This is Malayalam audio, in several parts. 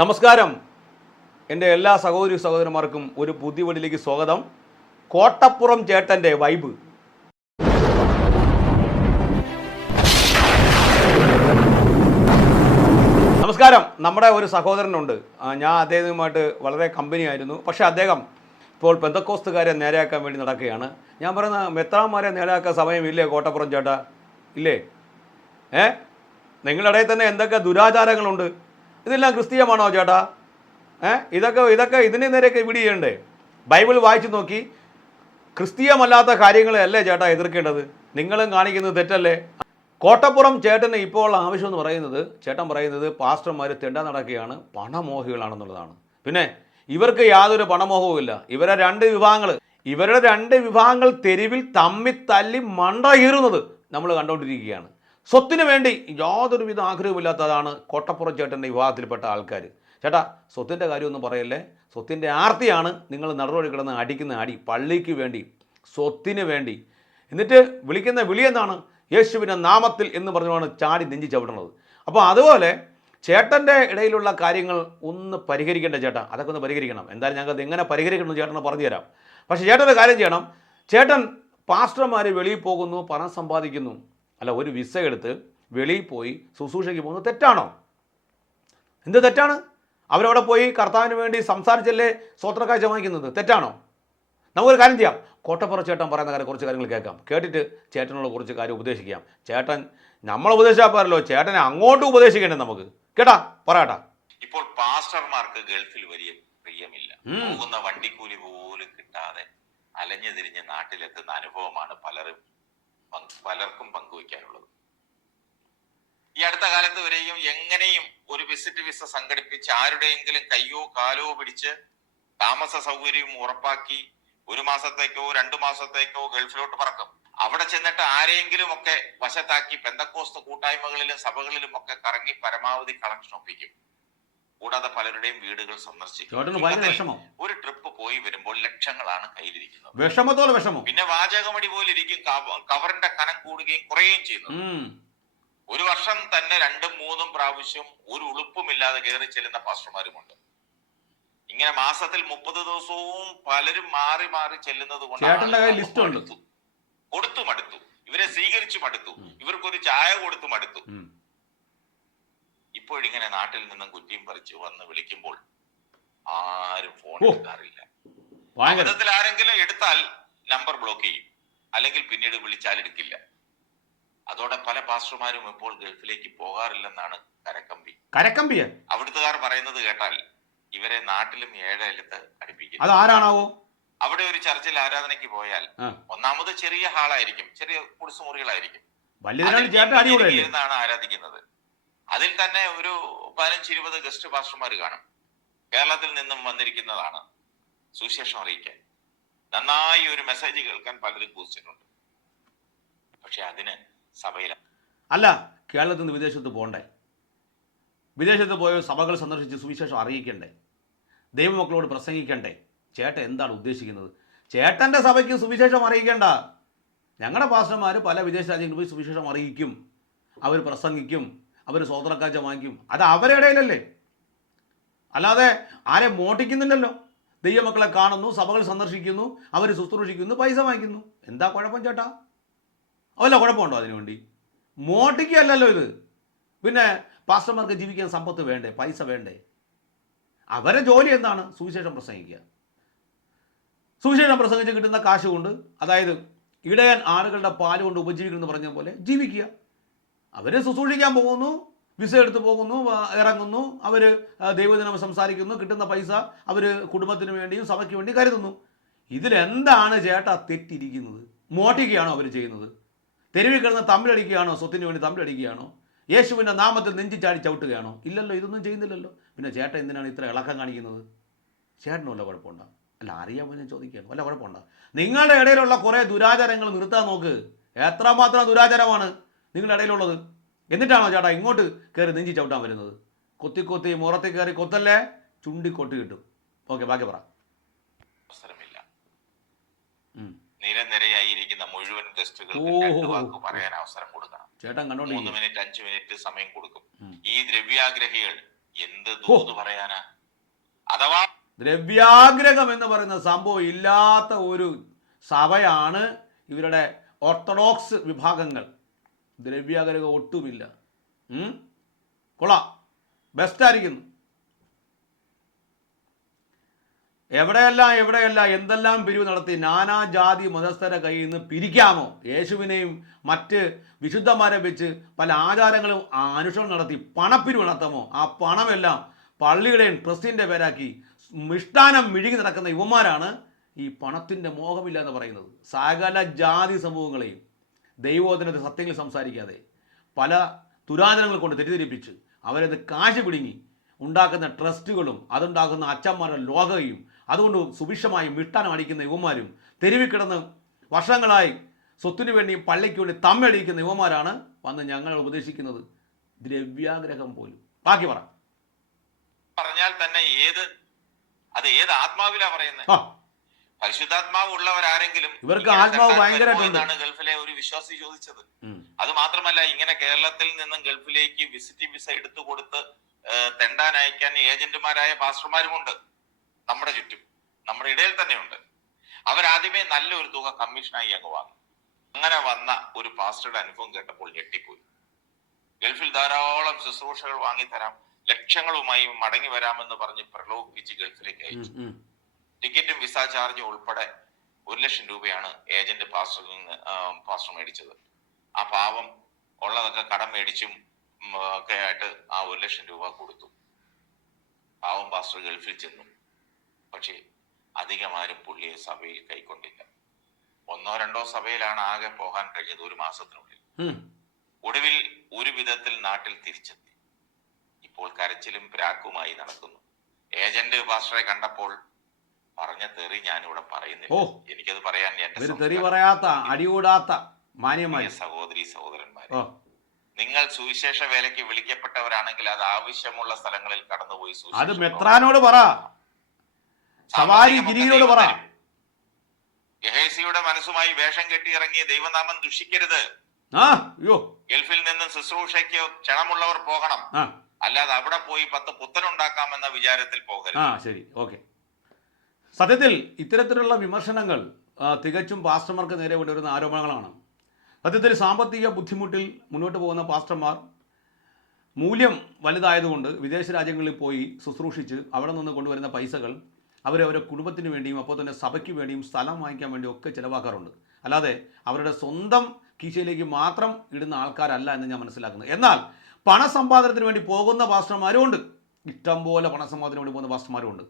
നമസ്കാരം. എന്റെ എല്ലാ സഹോദരി സഹോദരന്മാർക്കും ഒരു പുതിയ വീട്ടിലേക്ക് സ്വാഗതം. കോട്ടപ്പുറം ചേട്ടന്റെ വൈബ്. നമസ്കാരം. നമ്മുടെ ഒരു സഹോദരനുണ്ട്. ഞാൻ അദ്ദേഹവുമായിട്ട് വളരെ കമ്പനിയായിരുന്നു. പക്ഷേ അദ്ദേഹം ഇപ്പോൾ പെന്തക്കോസ്തുകാരെ നേരെയാക്കാൻ വേണ്ടി നടക്കുകയാണ്. ഞാൻ പറയുന്ന മെത്രാന്മാരെ നേരെയാക്കാൻ സമയമില്ലേ കോട്ടപ്പുറം ചേട്ടാ? ഇല്ലേ? ഏ? നിങ്ങളുടെ ഇടയിൽ തന്നെ എന്തൊക്കെ ദുരാചാരങ്ങളുണ്ട്? ഇതെല്ലാം ക്രിസ്തീയമാണോ ചേട്ടാ? ഏ? ഇതൊക്കെ ഇതൊക്കെ ഇതിന് നേരെയൊക്കെ ഇവിടെ ചെയ്യണ്ടേ? ബൈബിൾ വായിച്ചു നോക്കി. ക്രിസ്തീയമല്ലാത്ത കാര്യങ്ങളല്ലേ ചേട്ടാ എതിർക്കേണ്ടത്? നിങ്ങളും കാണിക്കുന്നത് തെറ്റല്ലേ? കോട്ടപ്പുറം ചേട്ടന് ഇപ്പോൾ ആവശ്യം എന്ന് പറയുന്നത് ചേട്ടൻ പറയുന്നത് പാസ്റ്റർമാർ തെണ്ട നടക്കുകയാണ് പണമോഹികളാണെന്നുള്ളതാണ്. പിന്നെ ഇവർക്ക് യാതൊരു പണമോഹവും ഇല്ല. ഇവരെ രണ്ട് വിഭാഗങ്ങൾ ഇവരുടെ രണ്ട് വിഭാഗങ്ങൾ തെരുവിൽ തമ്മി തല്ലി മണ്ട കീറുന്നത് നമ്മൾ കണ്ടുകൊണ്ടിരിക്കുകയാണ് സ്വത്തിന് വേണ്ടി യാതൊരുവിധ ആഗ്രഹമില്ലാത്തതാണ് കോട്ടപ്പുറം ചേട്ടന്റെ വിവാഹത്തിൽപ്പെട്ട ആൾക്കാർ. ചേട്ടാ സ്വത്തിന്റെ കാര്യമൊന്നും പറയല്ലേ? സ്വത്തിന്റെ ആർത്തിയാണ് നിങ്ങൾ നടപടി കിടന്ന് അടിക്കുന്ന അടി. പള്ളിക്ക് വേണ്ടി സ്വത്തിന് വേണ്ടി. എന്നിട്ട് വിളിക്കുന്ന വിളി എന്താണ്? യേശുവിന്റെ നാമത്തിൽ എന്ന് പറഞ്ഞുമാണ് ചാടി നെഞ്ചി ചവിടണത് അപ്പോൾ അതുപോലെ ചേട്ടന്റെ ഇടയിലുള്ള കാര്യങ്ങൾ ഒന്ന് പരിഹരിക്കേണ്ട ചേട്ടാ. അതൊക്കെ ഒന്ന് പരിഹരിക്കണം. എന്തായാലും ഞങ്ങൾക്ക് എങ്ങനെ പരിഹരിക്കണം ചേട്ടന് പറഞ്ഞു തരാം. പക്ഷേ ചേട്ടന്റെ കാര്യം ചെയ്യണം. ചേട്ടൻ പാസ്റ്റർമാർ വെളിയിൽ പോകുന്നു പണം സമ്പാദിക്കുന്നു. അല്ല ഒരു വിസ എടുത്ത് വെളിയിൽ പോയി ശുശ്രൂഷയ്ക്ക് പോകുന്നത് തെറ്റാണോ? എന്ത് തെറ്റാണ്? അവരവിടെ പോയി കർത്താവിന് വേണ്ടി സംസാരിച്ചല്ലേ സ്വത്രക്കാഴ്ച വാങ്ങിക്കുന്നത്? തെറ്റാണോ? നമുക്കൊരു കാര്യം ചെയ്യാം. കോട്ടപ്പുറ ചേട്ടൻ പറയുന്ന കാര്യം കുറച്ച് കാര്യങ്ങൾ കേൾക്കാം. കേട്ടിട്ട് ചേട്ടനോട് കുറച്ച് കാര്യം ഉപദേശിക്കാം. ചേട്ടൻ നമ്മൾ ഉപദേശിച്ചാൽ പോരല്ലോ ചേട്ടനെ അങ്ങോട്ട് ഉപദേശിക്കേണ്ടത് നമുക്ക്. കേട്ടാ? പറയാട്ടാ. ഇപ്പോൾ പാസ്റ്റർമാർക്ക് ഗൾഫിൽ വലിയ പ്രിയമില്ല. പോകുന്ന വണ്ടിക്കൂലി പോലും കിട്ടാതെ അലഞ്ഞു തിരിഞ്ഞ് നാട്ടിലെത്തുന്ന അനുഭവമാണ് പലരും പലർക്കും പങ്കുവയ്ക്കാനുള്ളത്. ഈ അടുത്ത കാലത്ത് വരെയും എങ്ങനെയും ഒരു വിസിറ്റ് വിസ സംഘടിപ്പിച്ച് ആരുടെയെങ്കിലും കയ്യോ കാലോ പിടിച്ച് താമസ സൗകര്യവും ഉറപ്പാക്കി ഒരു മാസത്തേക്കോ രണ്ടു മാസത്തേക്കോ ഗൾഫിലോട്ട് പറക്കും. അവിടെ ചെന്നിട്ട് ആരെങ്കിലും ഒക്കെ വശത്താക്കി പെന്തക്കോസ്ത് കൂട്ടായ്മകളിലും സഭകളിലും ഒക്കെ കറങ്ങി പരമാവധി കളക്ഷൻ ഒപ്പിക്കും. കൂടാതെ പലരുടെയും വീടുകൾ സന്ദർശിക്കും. ഒരു ട്രിപ്പ് പോയി വരുമ്പോൾ ലക്ഷങ്ങളാണ് കയ്യിലിരിക്കുന്നത്. വിഷമത്തോടെ വിഷമം. പിന്നെ വാചകമടി പോലെ ഇരിക്കും കവറിന്റെ കനം കൂടുകയും കുറയുകയും ചെയ്യുന്നു. ഒരു വർഷം തന്നെ രണ്ടും മൂന്നും പ്രാവശ്യം ഒരു ഉളുപ്പുമില്ലാതെ കയറി ചെല്ലുന്ന പാസ്റ്റർമാരുമുണ്ട്. ഇങ്ങനെ മാസത്തിൽ മുപ്പത് ദിവസവും പലരും മാറി മാറി ചെല്ലുന്നത് കൊണ്ട്. കൊടുത്തു. മടുത്തു ഇവരെ സ്വീകരിച്ചു മടുത്തു. ഇവർക്കൊരു ചായ കൊടുത്തു മടുത്തു. ഇപ്പോഴിങ്ങനെ നാട്ടിൽ നിന്നും കുറ്റിയും പറിച്ച് വന്ന് വിളിക്കുമ്പോൾ ആരും ഫോൺ. എടുക്കാറില്ല. അബദ്ധത്തിൽ ആരെങ്കിലും എടുത്താൽ നമ്പർ ബ്ലോക്ക് ചെയ്യും. അല്ലെങ്കിൽ പിന്നീട് വിളിച്ചാൽ എടുക്കില്ല. അതോടെ പല പാസ്റ്റർമാരും ഇപ്പോൾ ഗൾഫിലേക്ക് പോകാറില്ലെന്നാണ് കരക്കമ്പി. കരക്കമ്പിയ? അവിടുത്തുകാർ പറയുന്നത് കേട്ടാൽ ഇവരെ നാട്ടിലും ഏഴെഴുത്ത് അത് അടുപ്പിക്കുന്നു ആരാണാവോ? അവിടെ ഒരു ചർച്ചിൽ ആരാധനയ്ക്ക് പോയാൽ. ഒന്നാമത് ചെറിയ ഹാളായിരിക്കും. ചെറിയ കുടിസുമുറികളായിരിക്കും ഇരുന്നാണ് ആരാധിക്കുന്നത്. അതിൽ തന്നെ ഒരു പതിനഞ്ച് ഇരുപത് ഗസ്റ്റ് പാസ്റ്റർമാർ കാണും. കേരളത്തിൽ നിന്നും വന്നിരിക്കുന്നതാണ് സുവിശേഷം അറിയിക്കാൻ. നന്നായി ഒരു മെസ്സേജ് കേൾക്കാൻ പലരും കൂച്ചിട്ടുണ്ട് പക്ഷെ അതിന് സഭയില അല്ല കേരളത്തിൽ നിന്ന് വിദേശത്ത് പോകണ്ടേ? വിദേശത്ത് പോയ സഭകൾ സന്ദർശിച്ച് സുവിശേഷം അറിയിക്കണ്ടേ? ദൈവമക്കളോട് പ്രസംഗിക്കണ്ടേ? ചേട്ടൻ എന്താണ് ഉദ്ദേശിക്കുന്നത്? ചേട്ടന്റെ സഭയ്ക്ക് സുവിശേഷം അറിയിക്കേണ്ട. ഞങ്ങളുടെ പാസ്റ്റർമാർ പല വിദേശ രാജ്യങ്ങളിൽ പോയി സുവിശേഷം അറിയിക്കും. അവർ പ്രസംഗിക്കും. അവർ സ്വതന്ത്രക്കാഴ്ച വാങ്ങിക്കും. അത് അവരുടെ ഇടയിലല്ലേ? അല്ലാതെ ആരെ മോട്ടിക്കുന്നില്ലല്ലോ ദൈവമക്കളെ കാണുന്നു സഭകൾ സന്ദർശിക്കുന്നു അവർ ശുശ്രൂഷിക്കുന്നു പൈസ വാങ്ങിക്കുന്നു. എന്താ കുഴപ്പം ചേട്ടാ? വല്ല കുഴപ്പമുണ്ടോ അതിനുവേണ്ടി മോട്ടിക്കുകയല്ലല്ലോ ഇത്. പിന്നെ പാസ്റ്റർമാർക്ക് ജീവിക്കാൻ സമ്പത്ത് വേണ്ടേ? പൈസ വേണ്ടേ? അവരെ ജോലി എന്താണ്? സുവിശേഷം പ്രസംഗിക്കുക. സുവിശേഷം പ്രസംഗിച്ച് കിട്ടുന്ന കാശ് കൊണ്ട് അതായത് ഇടയൻ ആളുകളുടെ പാൽ കൊണ്ട് ഉപജീവിക്കുന്നു പറഞ്ഞ പോലെ ജീവിക്കുക. അവർ ശുശ്രൂഷിക്കാൻ പോകുന്നു വിസ എടുത്ത് പോകുന്നു ഇറങ്ങുന്നു അവർ ദൈവദിനം സംസാരിക്കുന്നു കിട്ടുന്ന പൈസ അവർ കുടുംബത്തിന് വേണ്ടിയും സഭയ്ക്ക് വേണ്ടി കരുതുന്നു. ഇതിലെന്താണ് ചേട്ടാ തെറ്റിരിക്കുന്നത്? മോട്ടിക്കുകയാണോ അവർ ചെയ്യുന്നത്? തെരുവിൽ കിടന്ന് തമ്മിലടിക്കുകയാണോ? സ്വത്തിന് വേണ്ടി തമ്മിലടിക്കുകയാണോ? യേശുവിന്റെ നാമത്തിൽ നെഞ്ചി ചാടി ചവിട്ടുകയാണോ? ഇല്ലല്ലോ ഇതൊന്നും ചെയ്യുന്നില്ലല്ലോ. പിന്നെ ചേട്ടൻ എന്തിനാണ് ഇത്ര ഇളക്കം കാണിക്കുന്നത്? ചേട്ടനും വല്ല കുഴപ്പമുണ്ടോ? അല്ല അറിയാൻ ഞാൻ ചോദിക്കുകയാണ് വല്ല കുഴപ്പമുണ്ടോ? നിങ്ങളുടെ ഇടയിലുള്ള കുറേ ദുരാചാരങ്ങൾ നിർത്താൻ നോക്ക്. എത്രമാത്രം ദുരാചാരമാണ്? നിങ്ങളുടെ ഇടയിലുള്ളത് എന്നിട്ടാണോ ചേട്ടാ ഇങ്ങോട്ട് കയറി നെഞ്ചി ചവിട്ടാൻ വരുന്നത്? കൊത്തി കൊത്തി മുറത്തിൽ കയറി കൊത്തല്ലേ? ചുണ്ടി കൊട്ടി കിട്ടും. ഓക്കെ ബാക്കി പറ. അവസരമില്ല. നിരനിരയായിരിക്കുന്ന മുഴുവൻ ഗസ്റ്റുകൾക്ക് പറയാൻ അവസരം കൊടുക്കണം. ചേട്ടൻ മൂന്ന് മിനിറ്റ് അഞ്ചു മിനിറ്റ് സമയം കൊടുക്കും. ഈ ദ്രവ്യാഗ്രഹികൾ എന്ത് ദൂത് പറയാനാ? അഥവാ ദ്രവ്യാഗ്രഹം എന്ന് പറയുന്ന സംഭവം ഇല്ലാത്ത ഒരു സഭയാണ് ഇവരുടെ ഓർത്തഡോക്സ് വിഭാഗങ്ങൾ. ദ്രവ്യാഗ്രഹം ഒട്ടുമില്ല. കൊള ബെസ്റ്റായിരിക്കുന്നു എവിടെയെല്ലാം എവിടെയല്ല എന്തെല്ലാം പിരിവ് നടത്തി നാനാ ജാതി മതസ്ഥരെ കയ്യിൽ നിന്ന് പിരിക്കാമോ? യേശുവിനെയും മറ്റ് വിശുദ്ധന്മാരെ വെച്ച് പല ആചാരങ്ങളും അനുഷ്ഠനം നടത്തി പണപ്പിരിവ് നടത്താമോ? ആ പണമെല്ലാം പള്ളിയുടെയും ട്രസ്റ്റിന്റെ പേരാക്കി മിഷ്ടാനം മിഴുകി നടക്കുന്ന യുവന്മാരാണ് ഈ പണത്തിന്റെ മോഹമില്ല എന്ന് പറയുന്നത്. സകല ജാതി സമൂഹങ്ങളെയും. ദൈവോധനത്തെ സത്യങ്ങൾ സംസാരിക്കാതെ പല തുരാചനങ്ങൾ കൊണ്ട് തെറ്റിദ്ധരിപ്പിച്ച് അവരത് കാശ് പിടുങ്ങി ഉണ്ടാക്കുന്ന ട്രസ്റ്റുകളും അതുണ്ടാക്കുന്ന അച്ഛന്മാരുടെ ലോകയും അതുകൊണ്ട് സുഭിക്ഷമായും വിട്ടാനും അടിക്കുന്ന യുവമാരും തെരുവിൽ കിടന്ന് വർഷങ്ങളായി സ്വത്തിനു വേണ്ടിയും പള്ളിക്ക് വേണ്ടി തമ്മടിക്കുന്ന യുവമാരാണ് വന്ന് ഞങ്ങൾ ഉപദേശിക്കുന്നത്. ദ്രവ്യാഗ്രഹം പോലും. ബാക്കി പറ. പറഞ്ഞാൽ തന്നെ ഏത് അത് ഏത് ആത്മാവിലാ പറയുന്നത് പരിശുദ്ധാത്മാവ് ഉള്ളവരാരെങ്കിലും ഇവർക്ക് ആത്മാവ് ഭയങ്കരമായിട്ടുണ്ട്. ഗൾഫിലെ ഒരു വിശ്വാസി ചോദിച്ചത്. അത് മാത്രമല്ല ഇങ്ങനെ കേരളത്തിൽ നിന്നും ഗൾഫിലേക്ക് വിസിറ്റിംഗ് വിസ എടുത്തു കൊടുത്ത് തെണ്ടാൻ അയക്കാൻ ഏജന്റുമാരായ പാസ്റ്റർമാരുമുണ്ട്. നമ്മുടെ ചുറ്റും. നമ്മുടെ ഇടയിൽ തന്നെയുണ്ട്. അവരാദ്യമേ നല്ലൊരു തുക കമ്മീഷനായി അങ്ങ് വാങ്ങും. അങ്ങനെ വന്ന ഒരു പാസ്റ്ററുടെ അനുഭവം കേട്ടപ്പോൾ ഞെട്ടിപ്പോയി. ഗൾഫിൽ ധാരാളം ശുശ്രൂഷകൾ വാങ്ങിത്തരാം ലക്ഷങ്ങളുമായി മടങ്ങി വരാമെന്ന് പറഞ്ഞ് പ്രലോഭിപ്പിച്ച് ഗൾഫിലേക്ക് അയച്ചു. ടിക്കറ്റും വിസ ചാർജും ഉൾപ്പെടെ ഒരു ലക്ഷം രൂപയാണ് ഏജന്റ് പാസ്റ്ററിൽ നിന്ന് പാസ്റ്റർ മേടിച്ചത്. ആ പാവം ഉള്ളതൊക്കെ കടം മേടിച്ചും ഒക്കെ ആയിട്ട് ആ ഒരു ലക്ഷം രൂപ കൊടുത്തു. പാവം പാസ്റ്റർ ഗൾഫിൽ ചെന്നു. പക്ഷേ അധികം ആരും പുള്ളിയെ സഭയിൽ കൈക്കൊണ്ടില്ല. ഒന്നോ രണ്ടോ സഭയിലാണ് ആകെ പോകാൻ കഴിഞ്ഞത് ഒരു മാസത്തിനുള്ളിൽ. ഒടുവിൽ ഒരു വിധത്തിൽ നാട്ടിൽ തിരിച്ചെത്തി. ഇപ്പോൾ കരച്ചിലും പ്രാക്കുമായി നടക്കുന്നു. ഏജന്റ് പാസ്റ്ററെ കണ്ടപ്പോൾ പറഞ്ഞ തെറി ഞാനിവിടെ ഇവിടെ പറയുന്നില്ല എനിക്കത് പറയാൻ ഒരു തെറി പറയാത്ത അടികൂടാത്ത മാന്യമായ സഹോദരി സഹോദരന്മാരെ. നിങ്ങൾ സുവിശേഷ വേലയ്ക്ക് വിളിക്കപ്പെട്ടവരാണെങ്കിൽ അത് ആവശ്യമുള്ള സ്ഥലങ്ങളിൽ കടന്നുപോയി അത് മെത്രാനോട് പറ. സവാരി ഗിരിയോട് പറ. ഗഹേസിയുടെ മനസ്സുമായി വേഷം കെട്ടി ഇറങ്ങിയ ദൈവനാമം ദുഷിക്കരുത്. ഗൾഫിൽ നിന്ന് ശുശ്രൂഷയ്ക്ക് ക്ഷണമുള്ളവർ പോകണം. അല്ലാതെ അവിടെ പോയി പത്ത് പുത്തനുണ്ടാക്കാമെന്ന വിചാരത്തിൽ പോകരുത്. ശരി. ഓക്കെ. സത്യത്തിൽ ഇത്തരത്തിലുള്ള വിമർശനങ്ങൾ തികച്ചും പാസ്റ്റർമാർക്ക് നേരെ കൊണ്ടുവരുന്ന ആരോപണങ്ങളാണ്. സത്യത്തിൽ സാമ്പത്തിക ബുദ്ധിമുട്ടിൽ മുന്നോട്ട് പോകുന്ന പാസ്റ്റർമാർ മൂല്യം വലുതായതുകൊണ്ട് വിദേശ രാജ്യങ്ങളിൽ പോയി ശുശ്രൂഷിച്ച് അവിടെ നിന്ന് കൊണ്ടുവരുന്ന പൈസകൾ അവരവരുടെ കുടുംബത്തിന് വേണ്ടിയും അപ്പോൾ തന്നെ സഭയ്ക്ക് വേണ്ടിയും സ്ഥലം വാങ്ങിക്കാൻ വേണ്ടിയും ഒക്കെ ചിലവാക്കാറുണ്ട്. അല്ലാതെ അവരുടെ സ്വന്തം കീശയിലേക്ക് മാത്രം ഇടുന്ന ആൾക്കാരല്ല എന്ന് ഞാൻ മനസ്സിലാക്കുന്നത് എന്നാൽ പണസമ്പാദനത്തിന് വേണ്ടി പോകുന്ന പാസ്റ്റർമാരും ഉണ്ട്. ഇഷ്ടം പോലെ പണസമ്പാദനത്തിന് വേണ്ടി പോകുന്ന പാസ്റ്റർമാരും ഉണ്ട്.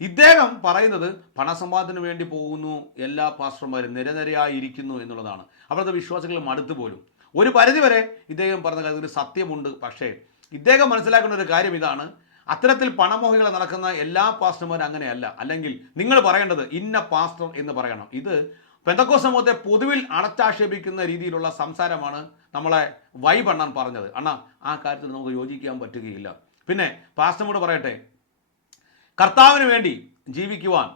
ഇദ്ദേഹം പറയുന്നത് പണസമ്പാദത്തിന് വേണ്ടി പോകുന്നു എല്ലാ പാസ്റ്റർമാരും നിരനിരയായിരിക്കുന്നു എന്നുള്ളതാണ്. അവിടുത്തെ വിശ്വാസികൾ മടുത്തു പോലും. ഒരു പരിധിവരെ ഇദ്ദേഹം പറഞ്ഞ കാര്യത്തിൽ സത്യമുണ്ട്. പക്ഷേ ഇദ്ദേഹം മനസ്സിലാക്കേണ്ട ഒരു കാര്യം ഇതാണ്. അത്തരത്തിൽ പണമോഹികളെ നടക്കുന്ന എല്ലാ പാസ്റ്റർമാരും അങ്ങനെയല്ല. അല്ലെങ്കിൽ നിങ്ങൾ പറയേണ്ടത് ഇന്ന പാസ്റ്റർ എന്ന് പറയണം. ഇത് പെന്തക്കോ സമൂഹത്തെ പൊതുവിൽ അടച്ചാക്ഷേപിക്കുന്ന രീതിയിലുള്ള സംസാരമാണ് നമ്മളെ വൈബണ്ണാൻ പറഞ്ഞത്. അണ്ണാ ആ കാര്യത്തിൽ നമുക്ക് യോജിക്കാൻ പറ്റുകയില്ല. പിന്നെ പാസ്റ്റർമോട് പറയട്ടെ കർത്താവിന് വേണ്ടി ജീവിക്കുവാൻ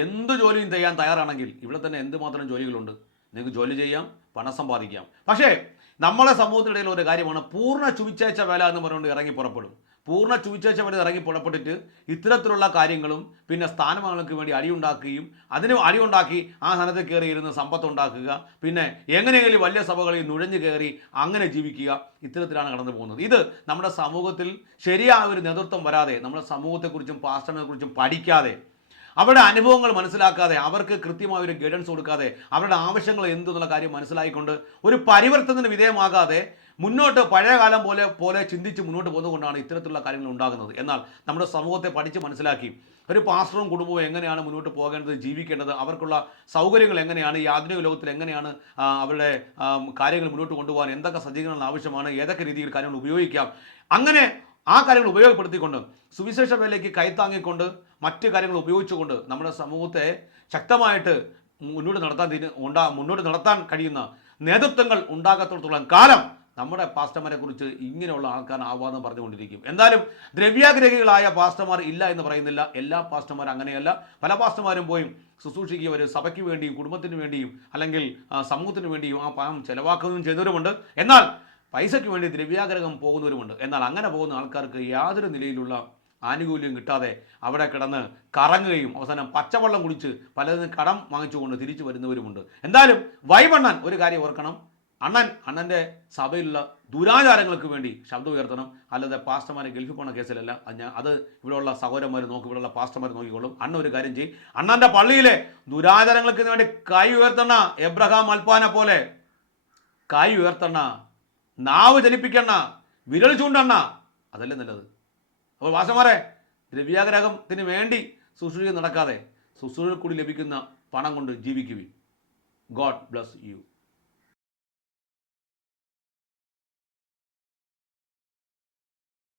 എന്ത് ജോലിയും ചെയ്യാൻ തയ്യാറാണെങ്കിൽ ഇവിടെ തന്നെ എന്തുമാത്രം ജോലികളുണ്ട്? നിങ്ങൾക്ക് ജോലി ചെയ്യാം പണം സമ്പാദിക്കാം. പക്ഷേ നമ്മളെ സമൂഹത്തിനിടയിൽ ഒരു കാര്യമാണ് പൂർണ ചുവിച്ചേച്ച വേല എന്ന് പറഞ്ഞുകൊണ്ട് ഇറങ്ങി പുറപ്പെടും. പൂർണ ചുവിച്ചേച്ച വരെ ഇറങ്ങി പുറപ്പെട്ടിട്ട് ഇത്തരത്തിലുള്ള കാര്യങ്ങളും പിന്നെ സ്ഥാനമാനങ്ങൾക്ക് വേണ്ടി അടിയുണ്ടാക്കുകയും അതിന് അടിയുണ്ടാക്കി ആ സ്ഥാനത്ത് കയറിയിരുന്ന് സമ്പത്തുണ്ടാക്കുക പിന്നെ എങ്ങനെയെങ്കിലും വലിയ സഭകളിൽ നുഴഞ്ഞു കയറി അങ്ങനെ ജീവിക്കുക ഇത്തരത്തിലാണ് കടന്നു പോകുന്നത്. ഇത് നമ്മുടെ സമൂഹത്തിൽ ശരിയായ ഒരു നേതൃത്വം വരാതെ നമ്മുടെ സമൂഹത്തെക്കുറിച്ചും പാസ്റ്ററിനെക്കുറിച്ചും പഠിക്കാതെ അവരുടെ അനുഭവങ്ങൾ മനസ്സിലാക്കാതെ അവർക്ക് കൃത്യമായ ഒരു ഗൈഡൻസ് കൊടുക്കാതെ അവരുടെ ആവശ്യങ്ങൾ എന്തെന്നുള്ള കാര്യം മനസ്സിലായിക്കൊണ്ട് ഒരു പരിവർത്തനത്തിന് വിധേയമാകാതെ മുന്നോട്ട് പഴയ കാലം പോലെ പോലെ ചിന്തിച്ച് മുന്നോട്ട് പോകുന്നതുകൊണ്ടാണ് ഇത്തരത്തിലുള്ള കാര്യങ്ങൾ ഉണ്ടാകുന്നത്. എന്നാൽ നമ്മുടെ സമൂഹത്തെ പഠിച്ച് മനസ്സിലാക്കി ഒരു പാസ്റ്ററും കുടുംബവും എങ്ങനെയാണ് മുന്നോട്ട് പോകേണ്ടത് ജീവിക്കേണ്ടത് അവർക്കുള്ള സൗകര്യങ്ങൾ എങ്ങനെയാണ് ഈ ആധുനിക ലോകത്തിൽ എങ്ങനെയാണ് അവരുടെ കാര്യങ്ങൾ മുന്നോട്ട് കൊണ്ടുപോകാൻ എന്തൊക്കെ സജ്ജീകരണങ്ങൾ ആവശ്യമാണ് ഏതൊക്കെ രീതിയിൽ കാര്യങ്ങൾ ഉപയോഗിക്കാം. അങ്ങനെ ആ കാര്യങ്ങൾ ഉപയോഗപ്പെടുത്തിക്കൊണ്ട് സുവിശേഷ വേലയ്ക്ക് കൈത്താങ്ങിക്കൊണ്ട് മറ്റ് കാര്യങ്ങൾ ഉപയോഗിച്ചുകൊണ്ട് നമ്മുടെ സമൂഹത്തെ ശക്തമായിട്ട് മുന്നോട്ട് നടത്താൻ ഉണ്ടാ മുന്നോട്ട് നടത്താൻ കഴിയുന്ന നേതൃത്വങ്ങൾ ഉണ്ടാകത്തോളം കാലം നമ്മുടെ പാസ്റ്റർമാരെ കുറിച്ച് ഇങ്ങനെയുള്ള ആൾക്കാരാവാന്ന് പറഞ്ഞുകൊണ്ടിരിക്കും. എന്തായാലും ദ്രവ്യാഗ്രഹികളായ പാസ്റ്റർമാർ ഇല്ല എന്ന് പറയുന്നില്ല. എല്ലാ പാസ്റ്റർമാരും അങ്ങനെയല്ല. പല പാസ്റ്റർമാരും പോയി ശുശ്രൂഷിക്കുക സഭയ്ക്ക് വേണ്ടിയും കുടുംബത്തിന് വേണ്ടിയും അല്ലെങ്കിൽ സമൂഹത്തിന് വേണ്ടിയും ആ പണം ചെലവാക്കുകയും ചെയ്തവരുമുണ്ട്. എന്നാൽ പൈസയ്ക്ക് വേണ്ടി ദ്രവ്യാഗ്രഹം പോകുന്നവരുമുണ്ട്. എന്നാൽ അങ്ങനെ പോകുന്ന ആൾക്കാർക്ക് യാതൊരു നിലയിലുള്ള ആനുകൂല്യം കിട്ടാതെ അവിടെ കിടന്ന് കറങ്ങുകയും അവസാനം പച്ചവെള്ളം കുടിച്ച് പലതിനും കടം വാങ്ങിച്ചുകൊണ്ട് തിരിച്ചു വരുന്നവരുമുണ്ട്. എന്തായാലും വൈവണ്ണൻ ഒരു കാര്യം ഓർക്കണം. അണ്ണൻ അണ്ണന്റെ സഭയിലുള്ള ദുരാചാരങ്ങൾക്ക് വേണ്ടി ശബ്ദം ഉയർത്തണം. അല്ലാതെ പാസ്റ്റർമാരെ ഗൾഫിൽ പോണ കേസിലല്ല. അത് ഞാൻ അത് ഇവിടെയുള്ള സഹോദരന്മാർ നോക്കി ഇവിടെയുള്ള പാസ്റ്റർമാർ നോക്കിക്കോളും. അണ്ണ ഒരു കാര്യം ചെയ്യും. അണ്ണന്റെ പള്ളിയിലെ ദുരാചാരങ്ങൾക്ക് വേണ്ടി കൈ ഉയർത്തണ എബ്രഹാം അൽപ്പാനെ പോലെ. കൈ ഉയർത്തണ്ണ നാവ് ജനിപ്പിക്കണ്ണ വിരൽ ചൂണ്ടണ്ണ. അതല്ലേ നല്ലത്. അപ്പോൾ വാസന്മാരെ ദ്രവ്യാഗ്രഹത്തിന് വേണ്ടി ശുശ്രൂഷ നടക്കാതെ ശുശ്രൂഷയിൽ കൂടി ലഭിക്കുന്ന പണം കൊണ്ട് ജീവിക്കുവിൻ. God bless you